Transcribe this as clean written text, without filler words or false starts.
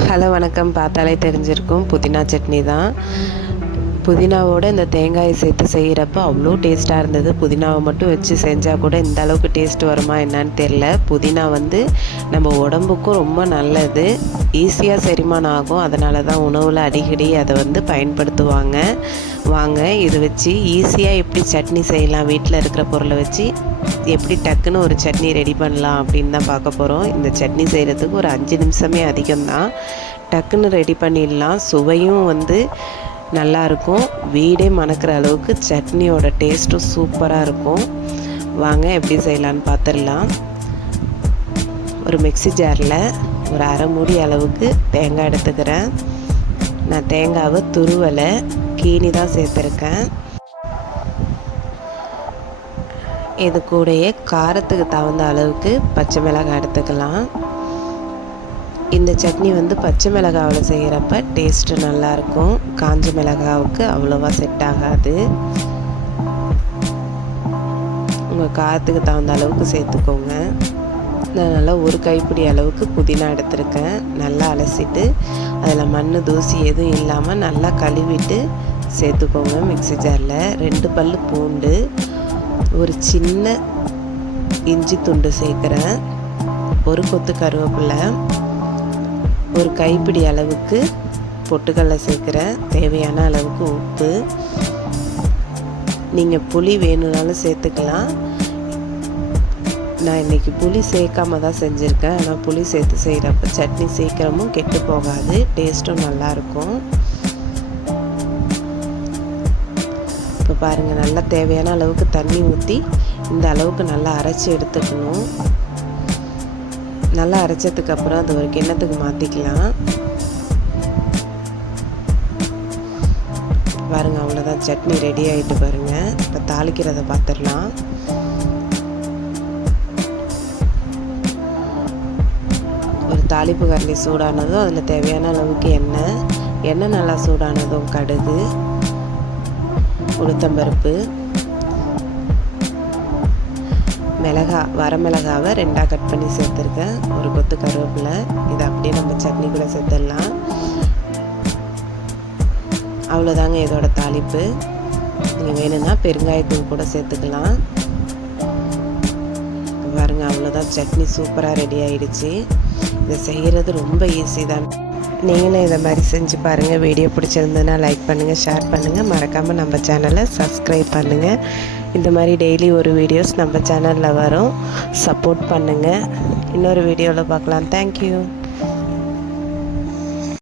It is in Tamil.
ஹலோ வணக்கம். பார்த்தாலே தெரிஞ்சிருக்கும், புதினா சட்னி தான். புதினாவோட இந்த தேங்காயை சேர்த்து செய்கிறப்ப அவ்வளோ டேஸ்ட்டாக இருந்தது. புதினாவை மட்டும் வச்சு செஞ்சால் கூட இந்த அளவுக்கு டேஸ்ட் வருமா என்னன்னு தெரில. புதினா நம்ம உடம்புக்கும் ரொம்ப நல்லது, ஈஸியாக செரிமானம் ஆகும். அதனால தான் உணவில் அடிக்கடி அதை பயன்படுத்துவாங்க. வாங்க இது வச்சு ஈஸியாக எப்படி சட்னி செய்யலாம், வீட்டில் இருக்கிற பொருளை வச்சு எப்படி டக்குன்னு ஒரு சட்னி ரெடி பண்ணலாம் அப்படின்னு தான் பார்க்க போகிறோம். இந்த சட்னி செய்கிறதுக்கு ஒரு 5 நிமிஷமே அதிகம்தான், டக்குன்னு ரெடி பண்ணிடலாம். சுவையும் நல்லாயிருக்கும், வீடே மணக்கிற அளவுக்கு சட்னியோட டேஸ்ட்டும் சூப்பராக இருக்கும். வாங்க எப்படி செய்யலான்னு பார்த்துடலாம். ஒரு மிக்ஸி ஜாரில் ஒரு அரை மூடி அளவுக்கு தேங்காய் எடுத்துக்கிறேன். நான் தேங்காவை துருவலை, கீனி தான் சேர்த்துருக்கேன். இது கூடயே காரத்துக்கு தகுந்த அளவுக்கு பச்சை மிளகாய் எடுத்துக்கலாம். இந்த சட்னி பச்சை மிளகாவில் செய்கிறப்ப டேஸ்ட்டு நல்லாயிருக்கும், காஞ்ச மிளகாவுக்கு அவ்வளோவா செட் ஆகாது. உங்கள் காரத்துக்கு தகுந்த அளவுக்கு சேர்த்துக்கோங்க. நான் நல்லா ஒரு கைப்பிடி அளவுக்கு புதினா எடுத்திருக்கேன். நல்லா அலசிட்டு அதில் மண் தூசி எதுவும் இல்லாமல் நல்லா கழுவிட்டு சேர்த்துக்கோங்க. மிக்ஸி ஜாரில் 2 பல் பூண்டு, ஒரு சின்ன இஞ்சி துண்டு சேர்க்குறேன், ஒரு கொத்து கருவேப்பிலை, ஒரு கைப்பிடி அளவுக்கு பொட்டுக்கடலை சேர்க்குறேன், தேவையான அளவுக்கு உப்பு. நீங்கள் புளி வேணும்னாலும் சேர்த்துக்கலாம். நான் இன்றைக்கி புளி சேர்க்காம தான் செஞ்சுருக்கேன். ஆனால் புளி சேர்த்து செய்கிறப்ப சட்னி சீக்கிரமும் கெட்டு போகாது, டேஸ்ட்டும் நல்லாயிருக்கும். இப்போ பாருங்கள், நல்லா தேவையான அளவுக்கு தண்ணி ஊற்றி இந்த அளவுக்கு நல்லா அரைச்சி எடுத்துக்கணும். நல்லா அரைச்சதுக்கப்புறம் அது ஒரு கிண்ணத்துக்கு மாற்றிக்கலாம். பாருங்கள், அவ்வளோதான், சட்னி ரெடி ஆகிட்டு பாருங்கள். இப்போ தாளிக்கிறத பார்த்துடலாம். ஒரு தாளிப்பு கரண்டி சூடானதும் அதில் தேவையான அளவுக்கு எண்ணெய் நல்லா சூடானதும் கடுகு, உளுத்தம்பருப்பு, வரமிளகாவை 2ஆக கட் பண்ணி சேர்த்துருக்கேன், ஒரு கொத்து கருவேப்பிலை. இதை அப்படியே நம்ம சட்னிக்குள்ளே சேர்த்துடலாம். அவ்வளோதாங்க இதோட தாளிப்பு. நீங்கள் வேணும்னா பெருங்காயத்தூள் கூட சேர்த்துக்கலாம். பாருங்க, அவ்வளோதான், சட்னி சூப்பராக ரெடி ஆகிடுச்சு. இதை செய்கிறது ரொம்ப ஈஸி தான். நீங்களும் இதை மாதிரி செஞ்சு பாருங்கள். வீடியோ பிடிச்சிருந்ததுன்னா லைக் பண்ணுங்கள், ஷேர் பண்ணுங்கள், மறக்காமல் நம்ம சேனலை சப்ஸ்கிரைப் பண்ணுங்கள். இந்த மாதிரி டெய்லி ஒரு வீடியோஸ் நம்ம சேனலில் வரும், சப்போர்ட் பண்ணுங்கள். இன்னொரு வீடியோவில் பார்க்கலாம். தேங்க்யூ.